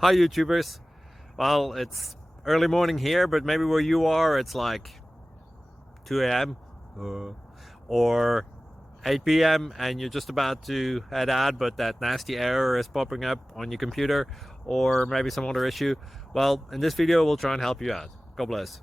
Hi YouTubers. Well, it's early morning here, but maybe where you are it's like 2 a.m. or 8 p.m. and you're just about to head out, but that nasty error is popping up on your computer, or maybe some other issue. Well, in this video we'll try and help you out. God bless.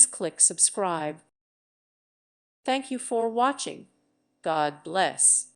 Please click subscribe. Thank you for watching. God bless.